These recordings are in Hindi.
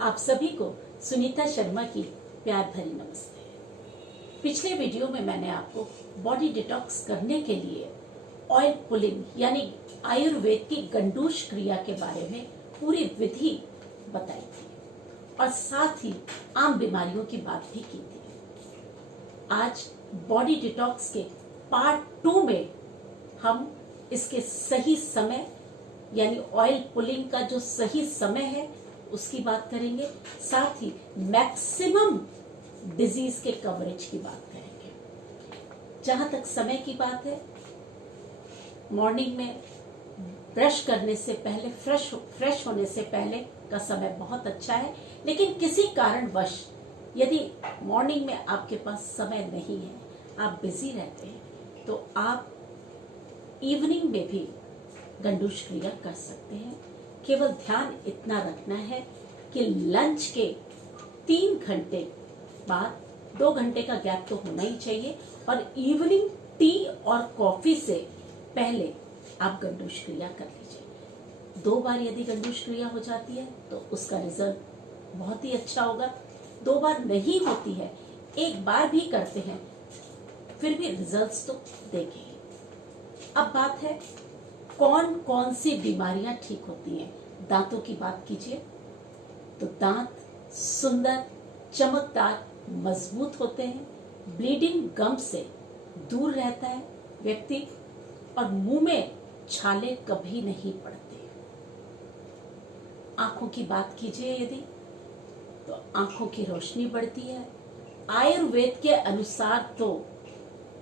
आप सभी को सुनीता शर्मा की प्यार भरी नमस्ते। पिछले वीडियो में मैंने आपको बॉडी डिटॉक्स करने के लिए ऑयल पुलिंग यानी आयुर्वेद की गंडूश क्रिया के बारे में पूरी विधि बताई थी और साथ ही आम बीमारियों की बात भी की थी। आज बॉडी डिटॉक्स के पार्ट 2 में हम इसके सही समय यानी ऑयल पुलिंग का जो सही समय है उसकी बात करेंगे, साथ ही मैक्सिमम डिजीज के कवरेज की बात करेंगे। जहां तक समय की बात है, मॉर्निंग में ब्रश करने से पहले फ्रेश होने से पहले का समय बहुत अच्छा है, लेकिन किसी कारणवश यदि मॉर्निंग में आपके पास समय नहीं है, आप बिजी रहते हैं, तो आप इवनिंग में भी गंडूश क्रिया कर सकते हैं। केवल ध्यान इतना रखना है कि लंच के 3 घंटे बाद 2 घंटे का गैप तो होना ही चाहिए और इवनिंग टी और कॉफी से पहले आप गंडूश क्रिया कर लीजिए। 2 बार यदि गंडूश क्रिया हो जाती है तो उसका रिजल्ट बहुत ही अच्छा होगा। 2 बार नहीं होती है, 1 बार भी करते हैं, फिर भी रिजल्ट्स तो देखेंगे। अब बात है कौन कौन सी बीमारियां ठीक होती हैं। दांतों की बात कीजिए तो दांत सुंदर, चमकदार, मजबूत होते हैं, ब्लीडिंग गम से दूर रहता है व्यक्ति और मुंह में छाले कभी नहीं पड़ते। आंखों की बात कीजिए यदि तो आंखों की रोशनी बढ़ती है। आयुर्वेद के अनुसार तो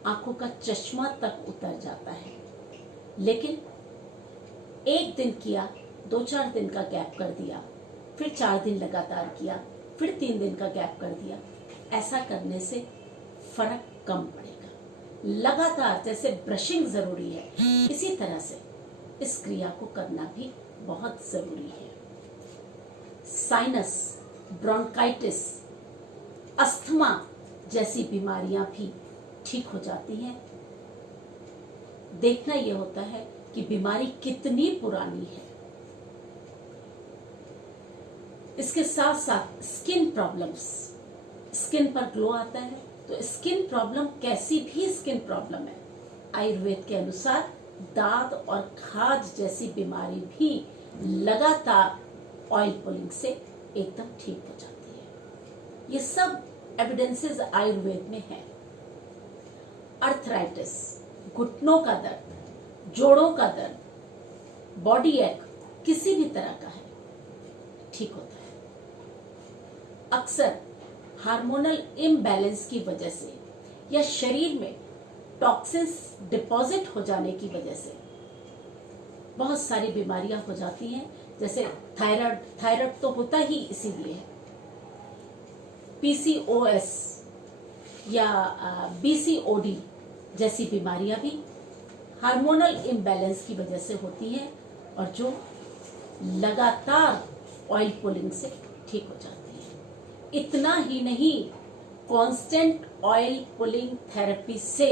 आंखों का चश्मा तक उतर जाता है, लेकिन 1 दिन किया, 2-4 दिन का गैप कर दिया, फिर 4 दिन लगातार किया, फिर 3 दिन का गैप कर दिया, ऐसा करने से फर्क कम पड़ेगा। लगातार जैसे ब्रशिंग जरूरी है, इसी तरह से इस क्रिया को करना भी बहुत जरूरी है। साइनस, ब्रोंकाइटिस, अस्थमा जैसी बीमारियां भी ठीक हो जाती हैं। देखना यह होता है कि बीमारी कितनी पुरानी है। इसके साथ साथ स्किन प्रॉब्लम्स, स्किन पर ग्लो आता है, तो स्किन प्रॉब्लम कैसी भी स्किन प्रॉब्लम है, आयुर्वेद के अनुसार दाद और खाज जैसी बीमारी भी लगातार ऑयल पुलिंग से एकदम ठीक हो जाती है। ये सब एविडेंसेस आयुर्वेद में है। अर्थराइटिस, घुटनों का दर्द, जोड़ों का दर्द, बॉडी एक किसी भी तरह का है, ठीक होता है। अक्सर हार्मोनल इम्बैलेंस की वजह से या शरीर में टॉक्सिन्स डिपॉजिट हो जाने की वजह से बहुत सारी बीमारियां हो जाती हैं, जैसे थायराइड तो होता ही इसीलिए है, पीसीओएस या बीसीओडी जैसी बीमारियां भी हार्मोनल इम्बैलेंस की वजह से होती हैं और जो लगातार ऑयल पुलिंग से ठीक हो जाती है। इतना ही नहीं, कांस्टेंट ऑयल पुलिंग थेरेपी से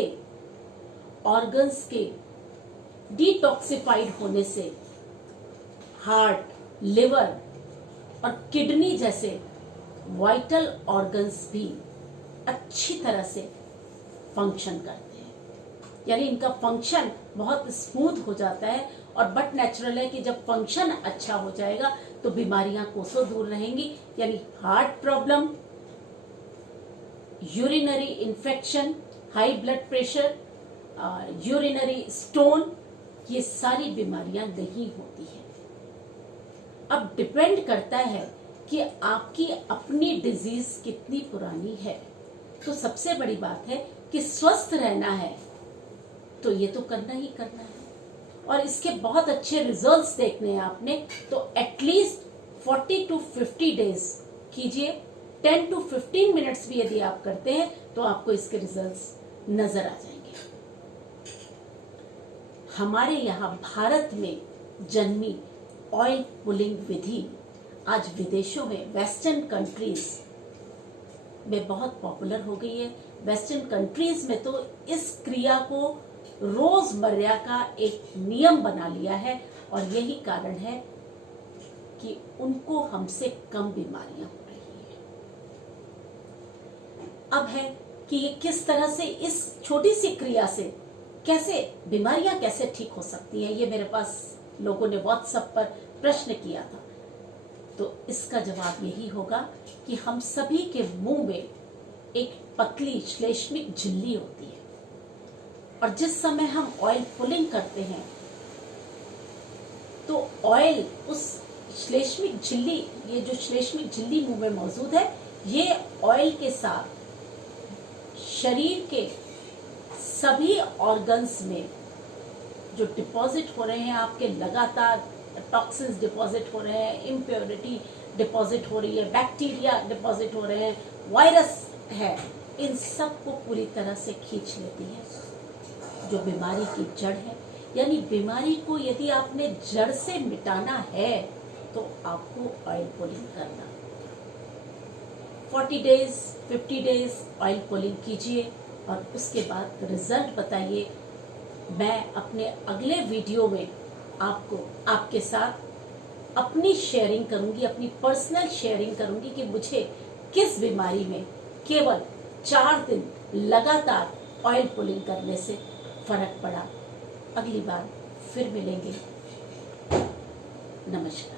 ऑर्गन्स के डिटॉक्सिफाइड होने से हार्ट, लिवर और किडनी जैसे वाइटल ऑर्गन्स भी अच्छी तरह से फंक्शन करते हैं, यानी इनका फंक्शन बहुत स्मूथ हो जाता है। और बट नेचुरल है कि जब फंक्शन अच्छा हो जाएगा तो बीमारियां कोसों दूर रहेंगी, यानी heart problem, urinary infection, high blood pressure, urinary stone, ये सारी बीमारियां नहीं होती हैं। अब डिपेंड करता है कि आपकी अपनी डिजीज कितनी पुरानी है। तो सबसे बड़ी बात है कि स्वस्थ रहना है तो ये तो करना ही करना है, और इसके बहुत अच्छे रिजल्ट्स देखने हैं आपने तो एटलीस्ट 40 to 50 डेज कीजिए। 10 to 15 मिनट्स भी यदि आप करते हैं तो आपको इसके रिजल्ट्स नजर आ जाएंगे। हमारे यहाँ भारत में जन्मी ऑयल पुलिंग विधि आज विदेशों में, वेस्टर्न कंट्रीज में बहुत पॉपुलर हो गई है। वेस्टर्न कंट्रीज में तो इस क्रिया को रोजमर्रा का एक नियम बना लिया है और यही कारण है कि उनको हमसे कम बीमारियां हो रही हैं। अब है कि ये किस तरह से इस छोटी सी क्रिया से कैसे बीमारियां कैसे ठीक हो सकती हैं। ये मेरे पास लोगों ने व्हाट्सएप पर प्रश्न किया था, तो इसका जवाब यही होगा कि हम सभी के मुंह में एक पतली श्लेष्मिक झिल्ली होती है, और जिस समय हम ऑयल पुलिंग करते हैं तो ऑयल उस श्लेष्मिक झिल्ली, ये जो श्लेष्मिक झिल्ली मुंह में मौजूद है, ये ऑयल के साथ शरीर के सभी ऑर्गन्स में जो डिपॉजिट हो रहे हैं, आपके लगातार टॉक्सिन्स डिपॉजिट हो रहे हैं, इम्प्योरिटी डिपॉजिट हो रही है, बैक्टीरिया डिपॉजिट हो रहे हैं, वायरस है, इन सब को पूरी तरह से खींच लेती है जो बीमारी की जड़ है। यानी बीमारी को यदि आपने जड़ से मिटाना है तो आपको ऑयल पुलिंग करना। 40 डेज 50 डेज ऑयल पुलिंग कीजिए और उसके बाद रिजल्ट बताइए। मैं अपने अगले वीडियो में आपको आपके साथ अपनी शेयरिंग करूंगी, अपनी पर्सनल शेयरिंग करूंगी कि मुझे किस बीमारी में केवल 4 दिन लगातार ऑयल पुलिंग करने से फर्क पड़ा। अगली बार फिर मिलेंगे। नमस्कार।